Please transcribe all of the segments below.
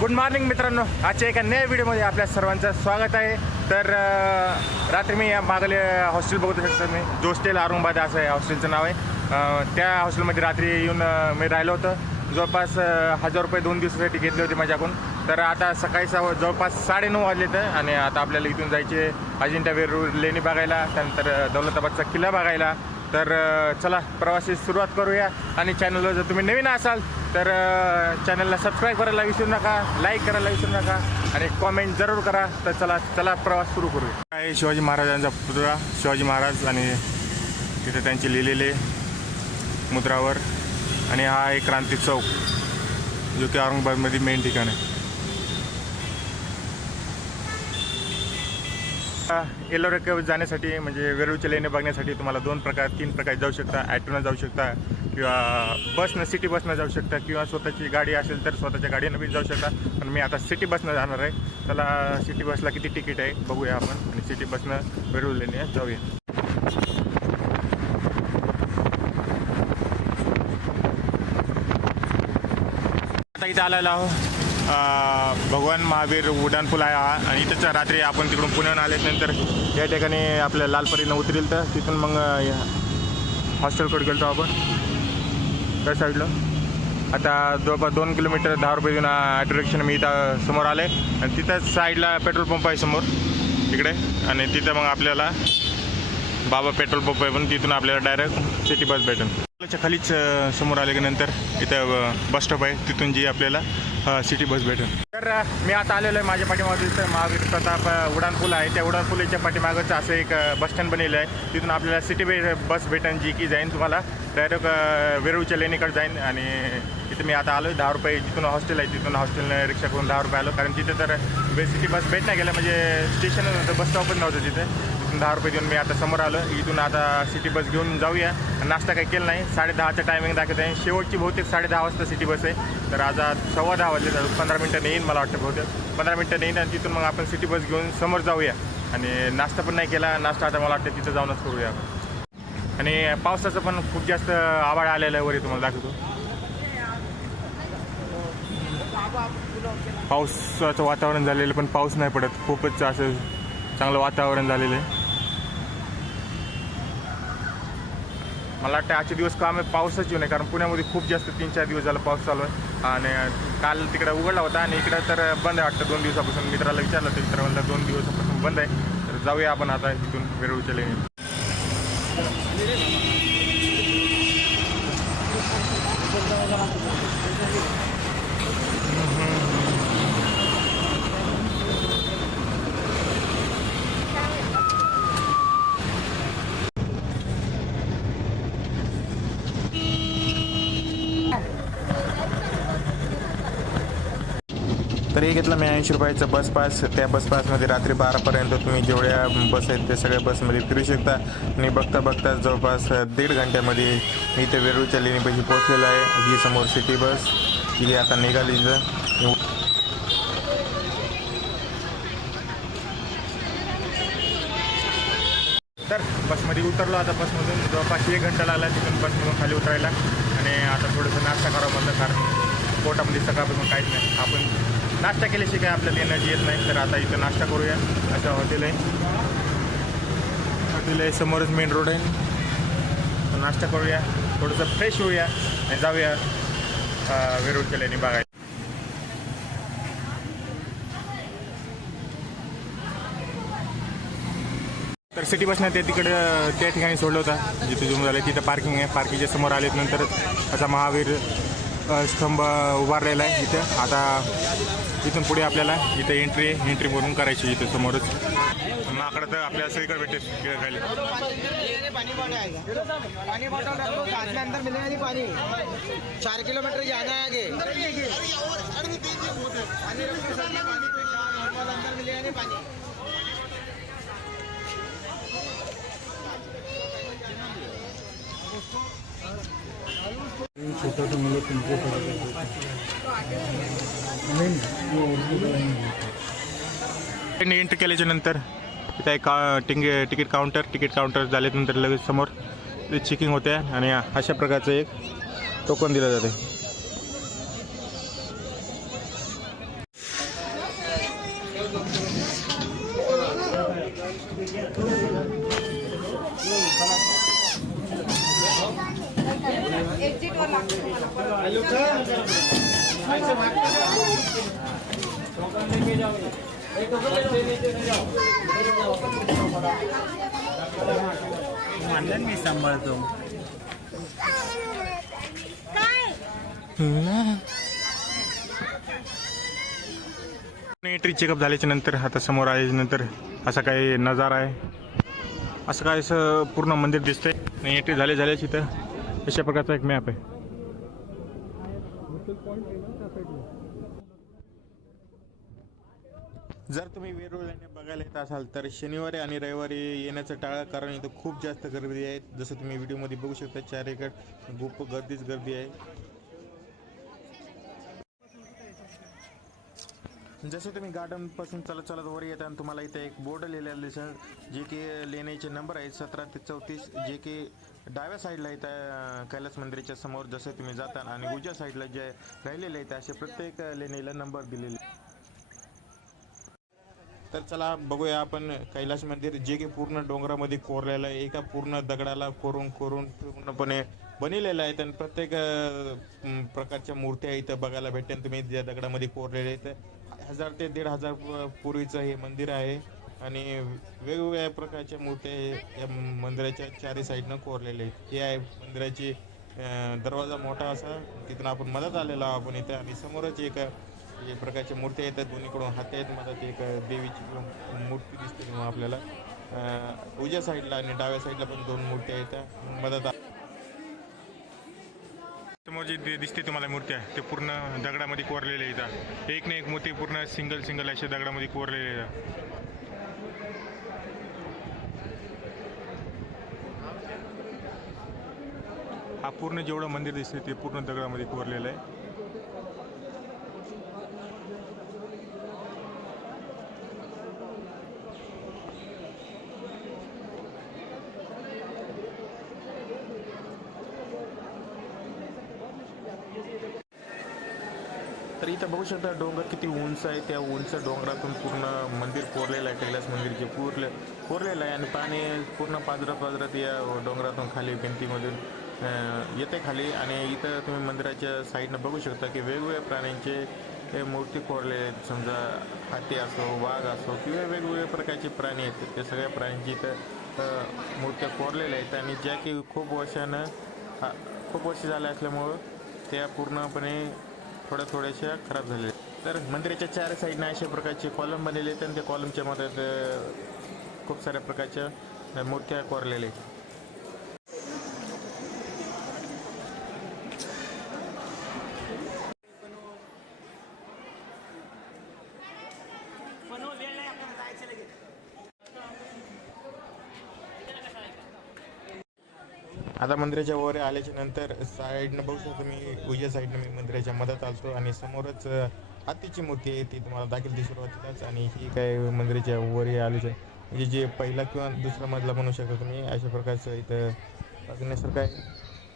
Good morning मित्रांनो. आजच्या एका नव्या व्हिडिओमध्ये आपल्या सर्वांचं स्वागत आहे. तर रात्री मी या मागले हॉस्टेल बघू शकतो मी. जोस्टेल औरंगाबाद असं आहे हॉस्टेलचं नाव आहे. त्या हॉस्टेलमध्ये रात्री येऊन मी राहिलो होतं. जवळपास हजार रुपये दोन दिवसासाठी घेतले होते माझ्याकडून तर आता सकाळी सहा जवळपास साडेनऊ वाजले तर आणि आता आपल्याला इथून जायचे अजिंठा वेरूळ लेणी बघायला त्यानंतर दौलताबादचा किल्ला बघायला. तर चला प्रवासी सुरुवात करूया. आणि चॅनलवर जर तुम्ही नवीन असाल तर चॅनलला सबस्क्राईब करायला विसरू नका लाईक करायला विसरू नका आणि कॉमेंट जरूर करा. तर चला चला प्रवास सुरू करूया. आहे शिवाजी महाराजांचा पुतळा. शिवाजी महाराज आणि तिथे त्यांचे लिहिलेले मुद्रावर. आणि हा एक क्रांती चौक जो की औरंगाबादमध्ये मेन ठिकाण आहे. एलोरेक जाण्यासाठी म्हणजे वेरूळच्या लेणे बघण्यासाठी तुम्हाला दोन प्रकार तीन प्रकार जाऊ शकता. ॲटोनं जाऊ शकता किंवा बसनं सिटी बसनं जाऊ शकता किंवा स्वतःची गाडी असेल तर स्वतःच्या गाडीनं बी जाऊ शकता. पण मी आता सिटी बसनं जाणार आहे. त्याला सिटी बसला किती तिकीट आहे बघूया आपण आणि सिटी बसनं वेरूळ लेणे जाऊया. आता इथे आलेलो आहो भगवान महावीर उड्डाण आहे हा. आणि इथंच रात्री आपण तिकडून पुण्याहून आल्यानंतर या ठिकाणी आपल्या लालपरीनं उतरेल तर तिथून मग हॉस्टेलकडे गेलो आपण. त्या साईडला. आता जवळपास दोन किलोमीटर दहा रुपये देऊन ऑटो रिक्षाने मी इथं समोर आले आणि तिथंच साईडला पेट्रोल पंप आहे समोर तिकडे आणि तिथं मग आपल्याला बाबा पेट्रोल पंप आहे पण तिथून आपल्याला डायरेक्ट सिटी बस भेटेल खालीच समोर आले की नंतर इथं बस स्टॉप आहे. तिथून जी आपल्याला सिटी बस भेटेल. तर मी आता आलेलो आहे माझ्या पाठीमागचं इथं महावीर प्रताप अ, उडान पूल आहे. त्या उडान पुलाच्या पाठीमागचं असं एक बस स्टँड बनलेलं आहे. तिथून आपल्याला सिटी बे बस भेटेल जी की जाईन तुम्हाला. डायरेक्ट वेरूळच्या लेणीकडे जाईन आणि तिथे मी आता आलो दहा रुपये जिथून हॉस्टेल आहे तिथून हॉस्टेलनं रिक्षा करून दहा रुपये आलो. कारण तिथे तर सिटी बस भेट नाही गेलं म्हणजे स्टेशन बस स्टॉपच नव्हतं तिथे. इथून दहा रुपये देऊन मी आता समोर आलो. इथून आता सिटी बस घेऊन जाऊया. नाश्ता काही केला नाही. साडेदहाचं टायमिंग दाखवत आहे शेवटची बहुतेक साडे दहा वाजता सिटी बस आहे. तर आज सव्वा दहा वाजले. तर पंधरा मिनटं येईन मला वाटतं बहुतेक. पंधरा मिनटं येईन आणि तिथून मग आपण सिटी बस घेऊन समोर जाऊया. आणि नाश्ता पण नाही केला. नाश्ता आता मला वाटतं तिथं जाऊनच करूया आपण. आणि पावसाचं पण खूप जास्त आवाड आलेलं आहे वरी तुम्हाला दाखवतो. पावसाचं वातावरण झालेलं पण पाऊस नाही पडत. खूपच असं चांगलं वातावरण झालेलं आहे. मला वाटतं आजचे दिवस का आम्ही पावसाची येऊ नये कारण पुण्यामध्ये खूप जास्त तीन चार दिवस झाला पाऊस चालू आहे. आणि काल तिकडे उघडला होता आणि इकडं तर बंद आहे वाटतं. दोन दिवसापासून मित्राला विचारलं तर मित्र म्हणलं दोन दिवसापासून बंद आहे. तर जाऊया आपण आता तिथून वेरूळच्या लेणी. तर घेतलं मी ऐंशी रुपयाचा बस पास त्या बस पासमध्ये रात्री बारापर्यंत तुम्ही जेवढ्या बस आहेत त्या सगळ्या बसमध्ये फिरू शकता. आणि बघता बघता जवळपास दीड घंट्यामध्ये मी इथे वेरूळच्या लेणीपाशी पोहोचलेला आहे. ही समोर सिटी बस ही आता निघाली तर बसमध्ये उतरलो. आता बसमधून जवळपास एक घंटा लागला तिथून बसमधून खाली उतरायला. आणि आता थोडंसं नाश्ता करावं म्हणलं कारण पोटामध्ये सकाळपासून काहीच नाही. आपण नाश्ता केल्याशी काय आपल्याला एनर्जी येत नाही. तर आता इथं नाश्ता करूया. असं हॉटेल आहे. हॉटेल आहे समोरच मेन रोड आहे. नाश्ता करूया. थोडंसं फ्रेश होऊया आणि जाऊया वेरूळ केल्याने बघायला तर सिटी बसनं ते तिकडं त्या ठिकाणी सोडलं होतं. जिथे जूम झालं तिथं पार्किंग आहे. पार्किंगच्या समोर आलेत नंतर असा महावीर स्तंभ उभारलेला आहे इथं. आता इथून पुढे आपल्याला इथं एंट्री एंट्री म्हणून करायची इथं समोरच. माकडं तर आपल्याला सगळीकडे भेटेल खाली पानी बॉटल पानी चार किलोमीटर जाना है आगे. पानी रख मुलं साथ में एंट्री केल्याच्यानंतर इथं एक का टिंगे तिकीट काउंटर तिकीट काउंटर झाल्यानंतर लगेच समोर चेकिंग होते आणि अशा प्रकारचं एक टोकन दिलं जाते. म्हणलं मी सांभाळतो. ट्री चेकअप झाल्याच्यानंतर हातासमोर समोर आल्याच्यानंतर असा काही नजारा आहे. असं काय असं पूर्ण मंदिर दिसतंय. आणि एंट्री झाल्या झाल्याची तर अशा प्रकारचा एक मॅप आहे. जर तुम्ही वेरूळला बघायला येत असाल तर शनिवारी आणि रविवारी येण्याचं टाळा कारण इथं खूप जास्त गर्दी आहे. जसं तुम्ही व्हिडिओमध्ये बघू शकता चारीकड खूप गर्दीच गर्दी आहे. जसं तुम्ही गार्डनपासून चालत चालत वर येता आणि तुम्हाला इथे एक बोर्ड लिहिलेला दिसेल जे की लेण्याचे नंबर आहेत सतरा ते चौतीस जे की डाव्या साईडला इथं कैलास मंदिराच्या समोर जसे तुम्ही जाता आणि उजव्या साईडला जे राहिलेले आहेत असे प्रत्येक लेणीला नंबर दिलेले तर चला बघूया आपण कैलास मंदिर जे की पूर्ण डोंगरामध्ये कोरलेलं आहे. एका पूर्ण दगडाला कोरून कोरून पूर्णपणे बनलेलं आहे. आणि प्रत्येक प्रकारच्या मूर्त्या इथं बघायला भेटते तुम्ही ज्या दगडामध्ये कोरलेले आहेत हजार ते दीड हजार पूर्वीचं हे मंदिर आहे. आणि वेगवेगळ्या प्रकारच्या मूर्त्या हे या मंदिराच्या चारी साईडनं कोरलेले आहेत. हे आहे मंदिराची दरवाजा मोठा असा तिथून आपण मदत आलेलो आहोत आपण इथं. आणि समोरच एक जे प्रकारच्या मूर्त्या येतात दोन्हीकडून हात आहेत मधात एक देवीची मूर्ती दिसते आपल्याला. उजव्या साईडला आणि डाव्या साईडला पण दोन मूर्त्या येतात मधात समोर जी दिसते तुम्हाला मूर्त्या ते पूर्ण दगडामध्ये कोरलेल्या येतात एक ना एक मूर्ती पूर्ण सिंगल सिंगल अशा दगडामध्ये कोरलेल्या येतात पूर्ण जेवढं मंदिर दिसते ते पूर्ण दगडामध्ये कोरलेलं आहे. तर इथं बघू शकता डोंगर किती उंच आहे. त्या उंच डोंगरातून पूर्ण मंदिर कोरलेलं आहे. कैलास मंदिर जे कोरले कोरलेलं आहे. आणि पाणी पूर्ण पाजरा पाजरात या डोंगरातून खाली भिंतीमधून येते खाली आणि इथं तुम्ही मंदिराच्या साईडनं बघू शकता की वेगवेगळ्या प्राण्यांचे मूर्ती कोरले आहेत. समजा हाती असो वाघ असो किंवा वेगवेगळ्या प्रकारचे प्राणी आहेत. ते सगळ्या प्राण्यांची इथं मूर्त्या कोरलेल्या आहेत. आणि ज्या की खूप वर्षानं खूप वर्ष झाल्या असल्यामुळं त्या पूर्णपणे थोड्या थोड्याशा खराब झालेल्या आहेत. तर मंदिराच्या चार साईडनं अशा प्रकारचे कॉलम बनलेले आहेत आणि त्या कॉलमच्या मध्ये खूप साऱ्या प्रकारच्या मूर्त्या कोरलेल्या आहेत. आता मंदिराच्या वर आल्याच्यानंतर साईडनं बघू शकतो मी उजव्या साईडनं मी मंदिराच्या मधात आलतो आणि समोरच हत्तीची मूर्ती आहे ती तुम्हाला दाखल ती सुरुवातीलाच आणि ही काय मंदिराच्या वर आलीच आहे म्हणजे जे पहिला किंवा दुसरा मजला म्हणू शकतो तुम्ही अशा प्रकारचं इथं बघण्यासारखं आहे.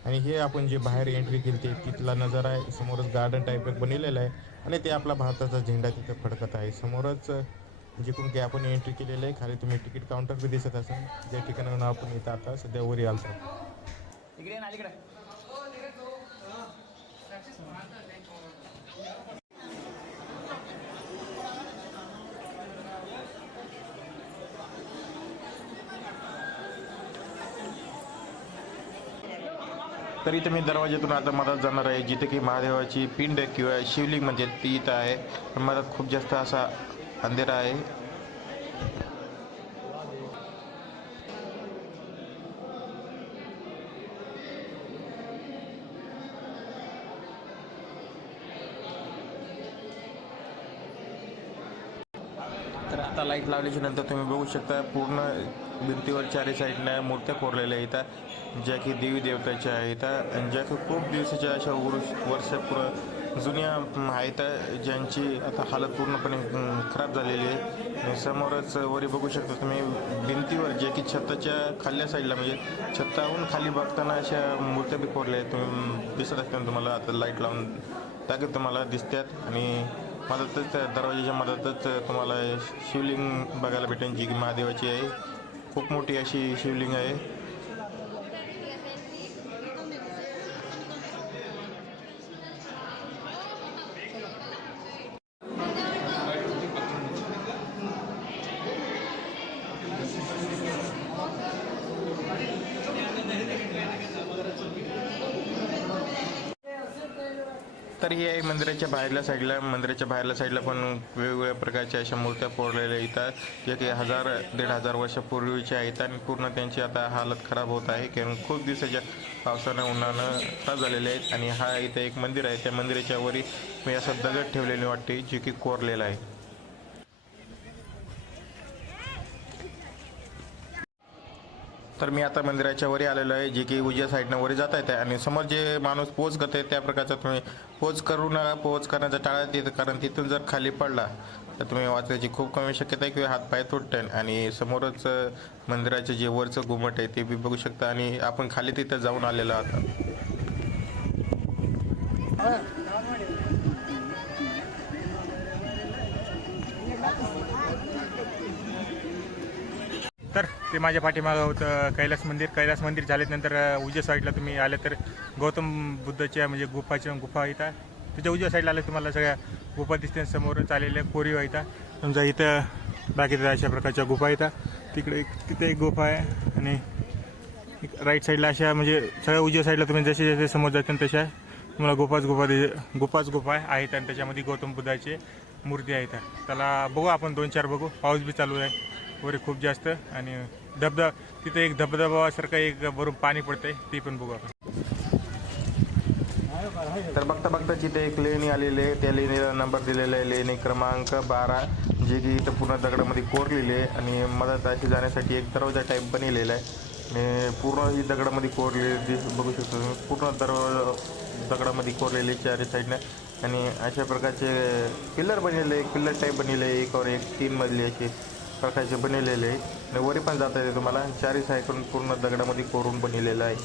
आणि हे आपण जे बाहेर एंट्री केली ते तिथला नजारा आहे समोरच गार्डन टाईप एक बनलेलं आहे आणि ते आपला भारताचा झेंडा तिथं फडकत आहे. समोरच जिकडून काही आपण एंट्री केलेलं आहे खाली तुम्ही तिकीट काउंटर बी दिसत असाल. ज्या ठिकाणाहून आपण इथं आता सध्या वरी आलतो. इकडे ना अलीकडे तर तुम्ही मी दरवाज्यातून आता मधात जाणार आहे जिथे की महादेवाची पिंड किंवा शिवलिंग म्हणजे ती इथं आहे. पण मधात खूप जास्त असा अंधेरा आहे तर आता लाइट लावल्याच्या नंतर तुम्ही बघू शकता पूर्ण भिंतीवर चारी साईडनं मूर्त्या कोरलेल्या आहेत. ज्या की देवी देवताच्या आहेत आणि ज्या की खूप दिवसाच्या अशा वर्ष वर्षापूर्व जुन्या आहेत ज्यांची आता हालत पूर्णपणे खराब झालेली आहे. समोरच वरी बघू शकता तुम्ही भिंतीवर जे की छताच्या खाल्ल्या साईडला म्हणजे छताहून खाली बघताना अशा मूर्त्या बी कोरल्या आहेत. तुम्ही दिसत असताना तुम्हाला आता लाइट लावून. ताकीद तुम्हाला दिसतात आणि मदतच दरवाजाच्या मदतच तुम्हाला शिवलिंग बघायला भेटेल जी की महादेवाची आहे. खूप मोठी अशी शिवलिंग आहे. तर ही आहे मंदिराच्या बाहेरल्या साईडला मंदिराच्या बाहेरल्या साईडला पण वेगवेगळ्या प्रकारच्या अशा मूर्त्या कोरलेल्या येतात जे की हजार दीड हजार वर्षापूर्वीच्या आहेत आणि पूर्ण त्यांची आता हालत खराब होत आहे. कारण खूप दिवसाच्या पावसानं उन्हानं त्रास झालेले आहेत. आणि हा इथे एक मंदिर आहे. त्या मंदिराच्या वरी मी असं दगड ठेवलेले वाटते जे की कोरलेला आहे. तर मी आता मंदिराच्या वरी आलेलो आहे जे की उजव्या साईडनं वरी जाता येते आणि समोर जे माणूस पोच करते त्या प्रकारचा तुम्ही पोच करू नका. पोच करण्याचा टाळा येतं कारण तिथून जर खाली पडला तर तुम्ही वाचण्याची खूप कमी शक्यता आहे किंवा हातपाय तुटतील. आणि समोरच मंदिराचे जे वरचं घुमट आहे ते बी बघू शकता. आणि आपण खाली तिथं जाऊन आलेलो आहोत. ते माझ्या पाठीमागं होतं. कैलास मंदिर. कैलास मंदिर झाल्यानंतर नंतर उजव्या साईडला तुम्ही आले तर गौतम बुद्धाच्या म्हणजे गुफाच्या गुफा येतात त्याच्या उजव्या साईडला आलं तुम्हाला सगळ्या गुफा दिसते समोरच आलेल्या कोरीव इथं समजा इथं बाकी अशा प्रकारच्या गुफा येतात तिकडे एक तिथे एक गुफा आहे आणि एक राईट साईडला अशा म्हणजे सगळ्या उजव्या साईडला तुम्ही जसे जसे समोर जाते तशा तुम्हाला गुफाच गुफा दि- गुफाच गुफा आहेत आणि त्याच्यामध्ये गौतम बुद्धाचे मूर्ती आहेत. त्याला बघू आपण दोन चार बघू. पाऊस बी चालू आहे. वगैरे खूप जास्त आणि धबधबा तिथे एक धबधबासारखं एक वरून पाणी पडतंय ते पण बघू आपण. तर बघता बघता तिथे एक लेणी आलेली आहे त्या लेणीला नंबर दिलेला आहे लेणी क्रमांक बारा जे की इथं पूर्ण दगडामध्ये कोरलेली आहे आणि मदत अशी जाण्यासाठी एक दरवाजा टाईप बनलेला आहे. आणि पूर्ण ही दगडामध्ये कोरलेली दिस बघू शकतो तुम्ही. पूर्ण दरवाजा दगडामध्ये कोरलेली चारी साईडनं आणि अशा प्रकारचे पिल्लर बनलेले एक पिल्लर टाईप बनलेले आहे एकावर एक तीन मजली अशी. प्रकारचे बनलेले आहे. आणि वरी पण जाता येते तुम्हाला. चारी सायकल पूर्ण दगडामध्ये कोरून बनलेलं आहे.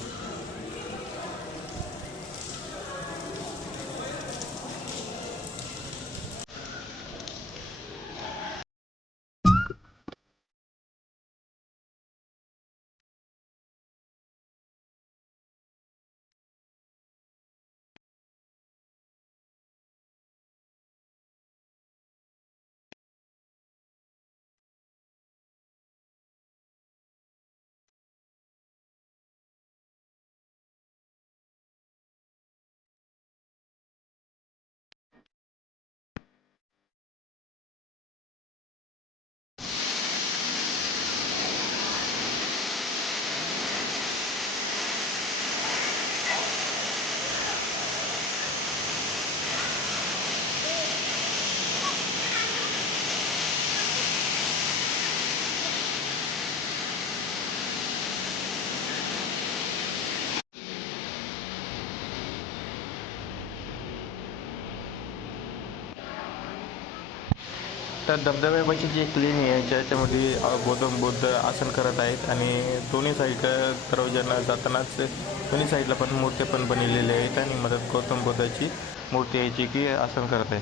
तर धबधब्यापाशी जी एक लेणी आहे ज्याच्यामध्ये गौतम बुद्ध आसन करत आहेत आणि दोन्ही साईडला दरवाज्यांना जातानाच दोन्ही साईडला पण मूर्त्या पण बनलेल्या आहेत आणि मदत गौतम बुद्धाची मूर्ती आहे जी की आसन करत आहे.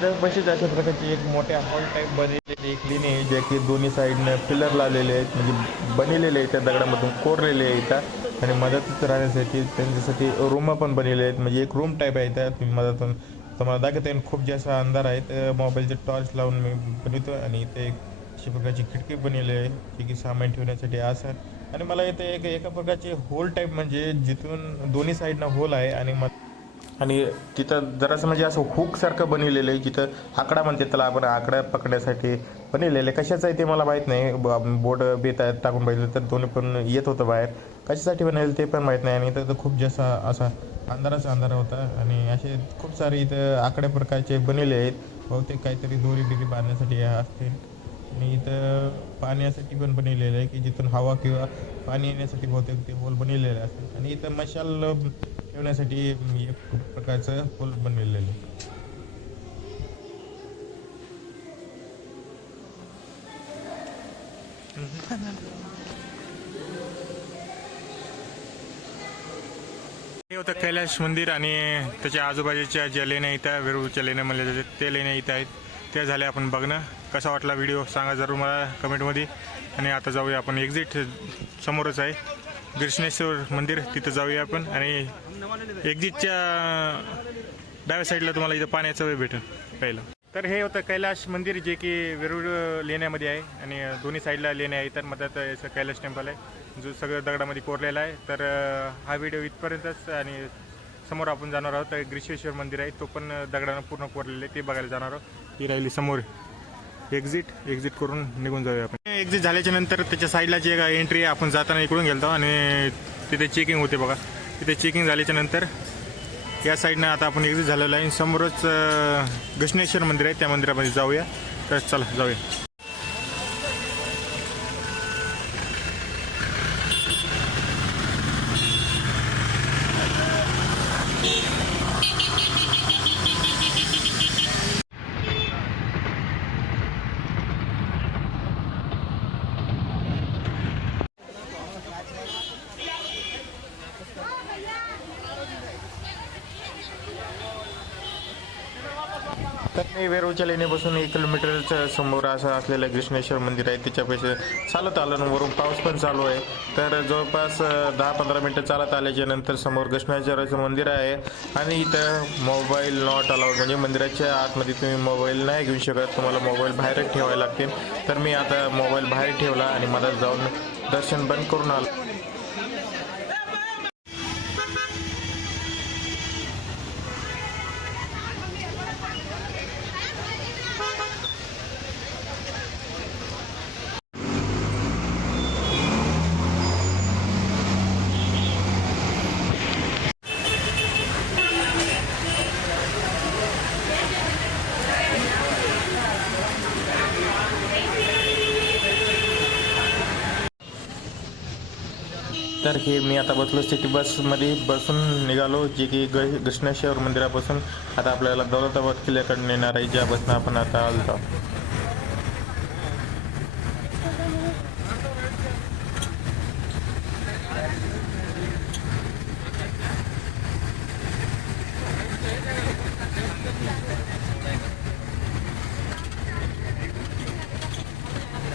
धबधब्यापाशीच अशा प्रकारची एक मोठ्या हॉल टाईप बनलेली एक लेणी आहे जे की दोन्ही साईडनं पिलर लावलेले आहेत म्हणजे बनलेले आहेत त्या दगडामधून कोरलेले आहेत इथं. आणि मदतीत राहण्यासाठी त्यांच्यासाठी रूम पण बनलेले आहेत. म्हणजे एक रूम टाईप आहे त्या तुम्ही मदतून तुम्हाला दाखवता येईल खूप जास्त अंधार आहेत मोबाईलचे टॉर्च लावून मी बनवतो आणि इथे एक अशा प्रकारची खिडकी बनलेली आहे जी की सामान ठेवण्यासाठी असं आणि मला इथे एक एका प्रकारचे होल टाईप म्हणजे जिथून दोन्ही साईडनं होल आहे आणि मग आणि तिथं जरासं म्हणजे असं हुकसारखं बनवलेलं आहे जिथं आकडा म्हणते त्याला आपण आकडा पकडण्यासाठी बनवलेलं आहे. कशाचं आहे ते मला माहीत नाही. बोट बेत टाकून पाहिजे तर दोन्ही पण येत होतं बाहेर. कशासाठी बनवलं ते पण माहीत नाही. आणि इथं तर खूप जास्त असा अंधाराचा अंधार होता. आणि असे खूप सारे इथं आकड्या प्रकारचे बनवले आहेत. बहुतेक काहीतरी दोरी बिरी बांधण्यासाठी असतील. आणि इथं पाण्यासाठी पण बनवलेलं आहे की जिथून हवा किंवा पाणी येण्यासाठी बहुतेक ते होल बनवलेलं असतात. आणि इथं मशाल ठेवण्यासाठी एक प्रकारचं होल बनवलेलं आहे. होतं कैलाश मंदिर आणि त्याच्या आजूबाजूच्या ज्या लेण्या इथं वेरूळच्या लेण्या म्हणल्या जातात ते लेण्या इथं आहेत. ते झाले आपण बघणं. कसा वाटला व्हिडिओ सांगा जरूर मला कमेंटमध्ये. आणि आता जाऊया आपण. एक्झिट समोरच आहे. दृष्णेश्वर मंदिर तिथं जाऊया आपण. आणि एक्झिटच्या डाव्या साईडला तुम्हाला इथं पाण्याचं वेळ भेटेल पहिलं. तर हे होतं कैलाश मंदिर जे की वेरूळ लेण्यामध्ये आहे. आणि दोन्ही साईडला लेण्या आहे तर मधात याचं कैलाश टेम्पल आहे. जो सगळं दगडामध्ये कोरलेला आहे. तर हा व्हिडिओ इथपर्यंतच आणि समोर आपण जाणार आहोत. ग्रीष्मेश्वर मंदिर आहे. तो पण दगडानं पूर्ण कोरलेलं आहे. ते बघायला जाणार आहोत. ही राहिली समोर. एक्झिट एक्झिट करून निघून जाऊया आपण. एक्झिट झाल्याच्यानंतर त्याच्या साईडला जी एंट्री आहे आपण जाताना इकडून गेलतो आणि तिथे चेकिंग होते बघा. तिथे चेकिंग झाल्याच्यानंतर या साईडनं आता आपण एक्झिट झालेलं आहे. समोरच अं, घृष्णेश्वर मंदिर आहे. त्या मंदिरामध्ये जाऊया. तर चला जाऊया. तर मी लेण्यापासून एक किलोमीटरच्या समोर असं असलेलं कृष्णेश्वर मंदिर आहे. त्याच्यापेक्षा चालत आलं ना वरून पाऊस पण चालू आहे. तर जवळपास दहा पंधरा मिनटं चालत आल्याच्यानंतर समोर कृष्णेश्वराचं मंदिर आहे. आणि इथं मोबाईल नॉट अलाउड म्हणजे मंदिराच्या आतमध्ये तुम्ही मोबाईल नाही घेऊ शकत. तुम्हाला मोबाईल बाहेरच ठेवायला लागतील. तर मी आता मोबाईल बाहेर ठेवला आणि मला जाऊन दर्शन बंद करून आलं. तर हे मी आता बसलो सिटी बसमध्ये. बसून निघालो जे की ग कृष्णेश्वर मंदिरापासून. आता आपल्याला दौलताबाद किल्ल्याकडे नेणार आहे ज्या बसनं आपण आता आलो